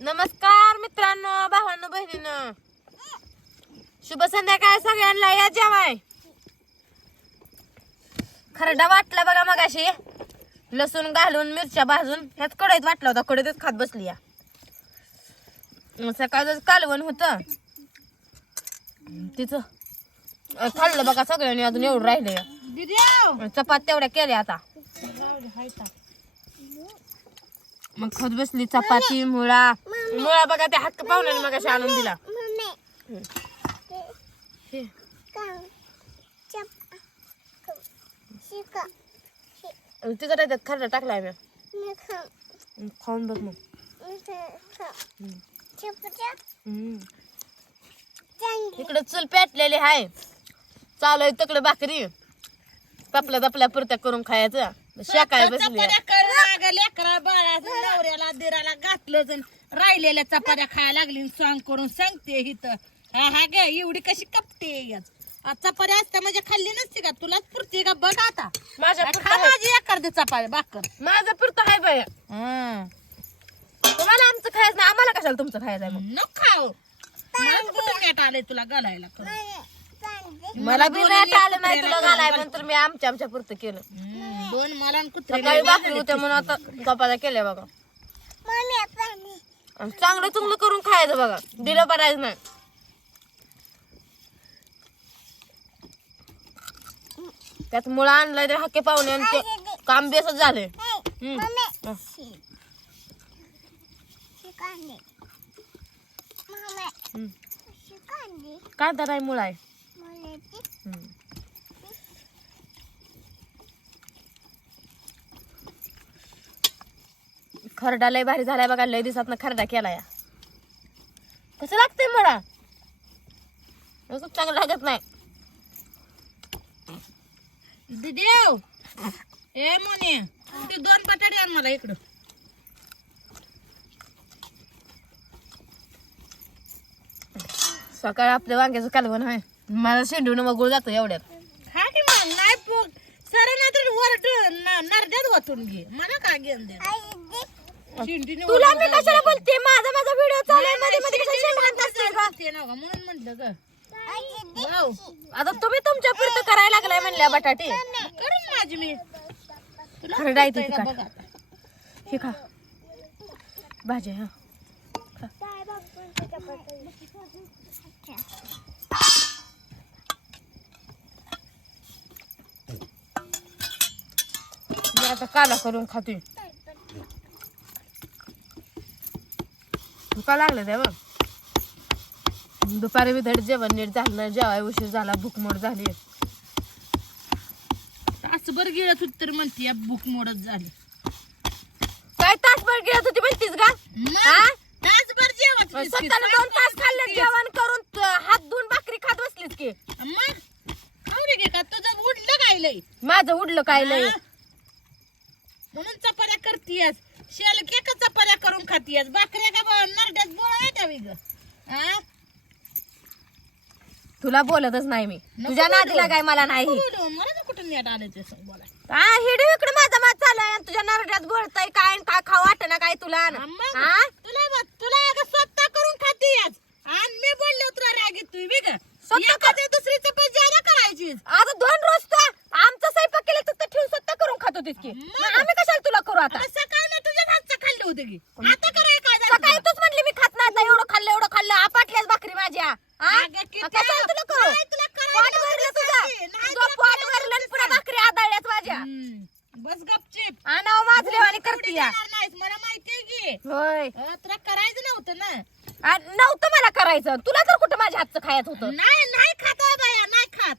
नमस्कार मित्रांनो भावांनो बहिणीनं. शुभ संध्याकाळ सगळ्यांना. या जेवाय. खरडा वाटला बघा मगाशी. लसूण घालून मिरच्या भाजून. ह्याच कढईत वाटला होता. कढईतच खात बसली या. सकाळच कालवण होत. तिचं खाल्लं बघा सगळ्यांनी. अजून एवढं राहिले चपात तेवढ्या केल्या आता. मग खत बसली चपाती मुळा. मुळा बघा त्या हक्क पाहुण्याने मग आणून दिला. हे. तिथं नाही त्यात खरडा टाकलाय मी खाऊन बघ मग. इकडे चूल पेटलेली आहे चालू आहे तिकडे भाकरी. तपल्या तपल्या पुरत्या करून खायचं. शेकाय बसली. लेकरा बाळा नवऱ्याला दिराला घातलं जण. राहिलेल्या चपात्या खायला लागली स्वांग करून सांगते इथं. हा हा ग एवढी कशी कपटे याच. आ, चपात्या असत्या म्हणजे खाल्ली नसती का? तुलाच पुरते का? बघ आता. माझ्या आ, पुरतं खा आहे. माझी एखादी चपात्या बाकर माझं पुरतं आहे बाया. तुम्हाला आमचं खायचं नाही आम्हाला कशाला तुमचं खायचं आहे मग? न खाऊ. मला कुठं नेट आलंय तुला करून. मला बी नाही आलं नाही तुला घालाय पण तर मी आमच्या आमच्या पुरतं केलं. हम्म, दोन मला आणि कुत्र्याला सकाळी भाकरी होत्या म्हणून आता चपात्या केल्या बघा. आणि चांगलं चुंगलं करून खायचं बघा. दिलं पडायचं नाही. त्यात मुळा आणलाय तर हाके पाहुणे आणि ते काम बेसच झालंय हम्म. हं. हम्म. कांदा. नाही मुळा आहे. हम्म. खरडा लय भारी झालाय बघा लय दिवसात खरडा केला या कसं लागतंय मला असं चांगलं लागत नाही. देव. ए मोने ते दोन बटाटे आण मला इकडं. सकाळी आपल्या वांग्याचं कालवण आहे. मला शेंडून मग जातो एवढ्यात. हा की मग? नाही सर ना तर वरट नरड्यात वाटून घे. मला काय घेऊन दे. तुला मी कशाला बोलते? माझा माझा व्हिडिओ चालू आहे मध्ये मध्ये कशाला शेंड असते का? म्हणून म्हटलं ग. आता तुम्ही तुमच्या पुरतं करायला लागलाय म्हणल्या बटाटे. करून माझी मी. तुला खरडा आहे पटतंय तिथे का. हे खा. भाजी हा. मी आता काला करून खातोय भुका लागले त्या बघ. दुपारी बी धड जेवण नीट झालं नाही जेवाय उशीर झाला भूक मोड झाली. तासभर गिळत होती तर म्हणते या बुक मोडत झाली. काय तासभर गेलं होती म्हणतीस का हा? तासभर जेवत. स्वतःला दोन तास खाल्लं जेवण करून त- हात धुवून भाकरी खात बसलीस की. मग? खाऊ दे घे का? तुझं उडलं काय लय माझं उडलं काय लय हा? म्हणून चपाऱ्या करतीयस. शेल केक चपाऱ्या करून खातीयस. भाकऱ्या का ब- नरड्यात बोळ आहे का वेग हा तुला बोलतच नाही मी. नको तुझ्या बोलू. नादीला काय मला नाही. बोलू, मला तर कुठं नेट आलं ते सांग बोला हा हिडे इकडे माझा माझ चालू आहे आणि तुझ्या नरड्यात बोलताय काय आणि काय खाऊ वाटत ना काय तुला मग हा तुला बघ, तुला अगं स्वतः करून खातीयस. आणि मी बोलले तुला राग येतोय वेग स्वतः कर- एखादी दुसरी चपाती ज्यादा करायची आता दोन रोज तर आमचा स्वयंपाक केलं तर ठेवून स्वतः करून खातो मग? मग आम्ही कशाला तुला करू आता सकाळी मी तुझ्याच हातचं खाल्लं होतं की आता कराय काय झालं सकाळी तूच म्हणली मी खात नाही आता एवढं खाल्लं एवढं खाल्लं आपटल्यास भाकरी माझ्या हा? अगं किती कशाला तुला करू नाही, तुला करायला पोट भरलं तुझं नव्हतं नाही, तुझं तुला पोट करायला भरलं आणि पुन्हा भाकरी आदळल्याच माझ्या हम्म, बस गपचिप. आणावं माझल्यावानी करते या. नाहीस, मला माहितीये की. होय. अं, तुला करायचं नव्हतं ना. आ, नव्हतं मला करायचं. तुला तर कुठं माझ्या हातचं खायचं होतं? नाही नाही खात आहे बाया नाही खात.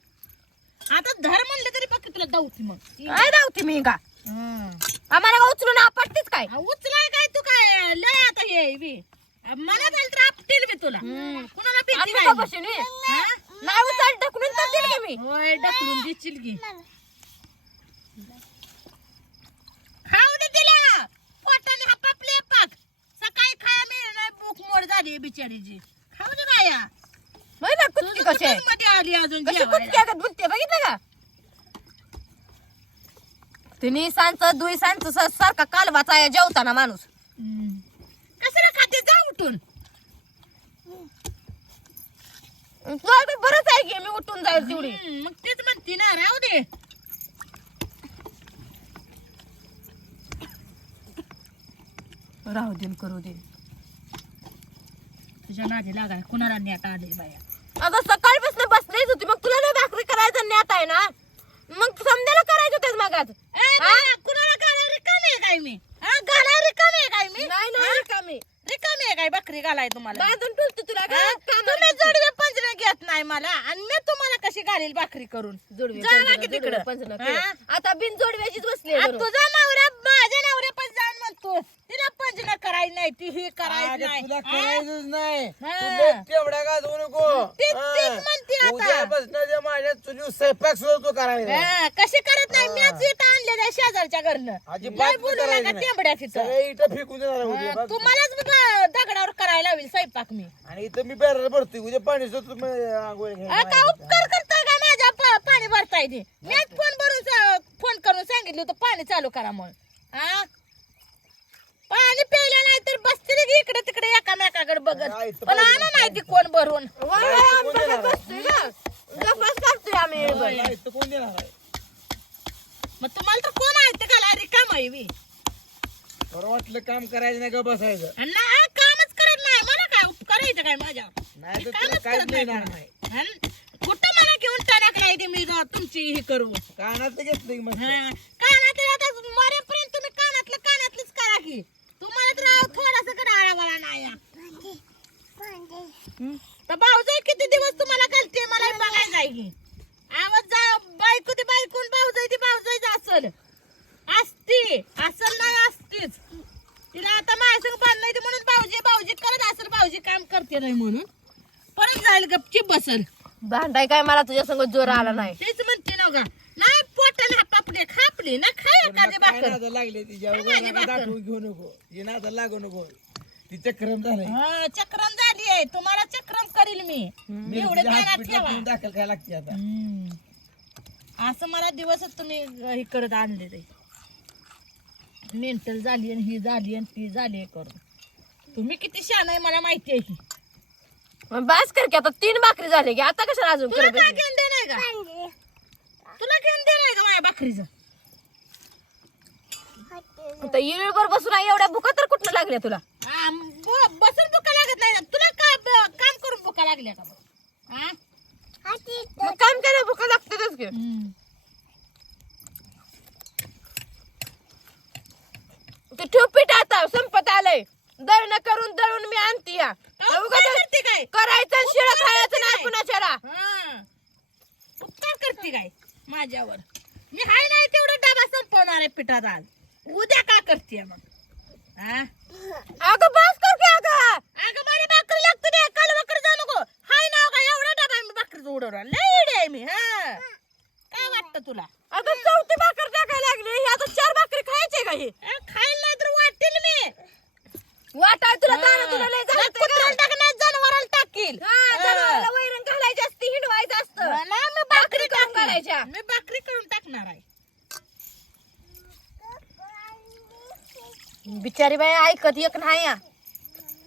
आता धर म्हणलं तरी बघ तुला दावती मग. काय धावते मी का? हं. आम्हाला का उचलून आपटतीच काय? उचलाय काय तू काय? लय आता हे बी. मला झालं तर आपटील मी तुला. कुणाला भीती नाही का मग. बसून ये? नाही उचल ढकलून तर दिलं की मी. होय ढकलून देशील की खाऊ दे तिला पोटाने हापापले पाक सकाळी खाया मिळेल नाही भूक मोड झाली बिचारीची. खाऊ दे बाया. ना कशी आहे? मध्ये आली अजून कशी जेवायला. कुचकी आहे बुलते बघितलं का? तिने सांचं दुई सांचं स- सारखा जेवताना माणूस. हम्म. कशाला खाते? जा उठ उठून. तुला तर बरंच आहे की मी उठून जाईल तेवढी. हम्म, मग तेच म्हणते ना राहू दे. राहू दे न करू दे तुझ्या नादी लागाय कुणाला नेट आले बाया? आता सकाळपासून बसलीच होती मग तुला नाही भाकरी करायचं न्यात आहे ना? मग समजायला करायचं होतेच मग आज कुणाला घाला रिकामी आहे काय मी? हा घाला रिकामी आहे काय मी? नाही नाही रिकामी. रिकामी आहे काय बकरी घालाय तुम्हाला? बांधून ठेवतो तुला हा? तुम्ही पंजरे घेत नाही मला आणि मी तुम्हाला कशी घालील भाकरी करून जोडवी जा ना पंजरं, की जोडवी तिकडं. पंजरं हा? केलं. आता बिन जोडव्याचीच बसली आ. तुझा नवरा माझ्या नवऱ्या पण जाण म्हणतो तिला पंजन करायची नाही ती ही करायची अरे नाही तुला हा? करायचंच नाही हा. तू लय तेवढ्या गाजवू नको तीच- हा. तीच म्हणते आता. उद्यापासून जे माझ्या चुली स्वयंपाक सुद्धा तू करायला हा, कशी करत नाही मीच इथं आणलेलं आहे शेजारच्या घरनं अजिबात लय बोलू करायचं नका नाही. टेंबड्या तिथं सगळे इथं फेकून देणार आहे उद्या हा, बघ. तुम्हालाच बघा दगडावर करायला होईल स्वयंपाक मी आणि इथं मी बेराला भरतोय उद्या पाणी सुद्धा तुम्ही आंघोळ का उपकार करताय का माझ्या प- पाणी भरताय ते? मीच फोन भरून सा- फोन करून सांगितलं होतं पाणी चालू करा म्हणून. हा? पाणी प्यायला नाही तर बसते की इकडे तिकडे एकामेकाकडे बघत. पण आणा नाही ती कोण भरून. आम्ही कोण देणार आहे? मग तुम्हाला तर कोण आहे ते घाला रिकाम आहे मी बरं वाटलं काम करायचं नाही का बसायचं? ना कामच करत नाही मला काय उपकार यायचं काय माझ्या? नाही तर कामच तुला काहीच करत मिळणार नाही नाही. आणि कुठं मला घेऊन टाक नाही ते मी जाऊ तुमची ही करू कानात घेतलं की हा. कानातलं आता मरेपर्यंत तुम्ही कानातलं कानातलंच करा की. तुम्हाला तर राव थोडासा करा आळावाळा नाही. या. तर भाऊजाई किती दिवस तुम्हाला घालते? मला बघायला जाय की आवाज जा बायको ती बायकून भाऊजाई ती भाऊजाईच असल असती असल नाही असतीच तिला आता माझ्या संग बांध नाही म्हणून भाऊजी भाऊजी करत असेल भाऊजी काम करते नाही म्हणून. परत जाईल गपची बसल. भांडाय काय मला तुझ्या संग जोर आला नाही. तेच म्हणते ना गा. नाही पोटाला हापापले खापले ना खाय एखादी भाकर. लागले तिच्या काय घेऊ नको. हे लागू नको. ती चक्रम झालंय हा, चक्रम झाली आहे. तुम्हाला चक्रम करील मी. मी एवढं ठेवा. नेऊन दाखल काय लागते आता. हम्म. असं मला दिवसच तुम्ही हे करत आणले ते. मेंटल झाली आणि ही झाली आणि ती झाली करून. तुम्ही किती शान आहे मला माहिती आहे की. मग बास कर की आता तीन भाकरी झाली की आता कशाला अजून तुला करत काय बसली? घेऊन दे नाही का तुला घेऊन दे नाही का माझ्या भाकरीचं? आता येळभर बसून आहे, एवढ्या भुका तर कुठनं लागल्या तुला? ब- बसून बुका लागत नाही. ना तुला का ब- काम करून बुका लागल्या का मग? हा? मग काम केलं भुका लागतातच की. ते ठेव पीठ आता संपत आलंय. दळणं करून दळून मी आणते या. अहो, उगाच काय करते काय? करायचं शिळ खायचं नाही काय? कुणाच्याला. हा. उपकार करते काय? माझ्यावर. मी हाय नाही तेवढा डबा संपवणार आहे पिठात आज. उद्या का करते मग? हा? अगं बास कर की अगं. अगं मला भाकरी लागते दे काल भाकरी जाऊ नको. हाय ना का एवढा डबा मी भाकरीचा उडवणार. लय इडी आहे मी हा. काय वाटतं तुला अगं चौथी भाकर टाकायला लागली ही आता चार भाकरी खायचे का ही अ, खायला नाही तर वाटेल वाटाय तुला दाणं तुला लय झालं ते कुत्र्याला का? टाकणार जनावराला टाकील हा, जनावराला वैरण घालायची असते हिंडवायचं असतं ना मी भाकरी भाकरी करून टाकणार. घालायच्या. मी भाकरी करून टाकणार आहे बिचारी बाई ऐकत एक नाही या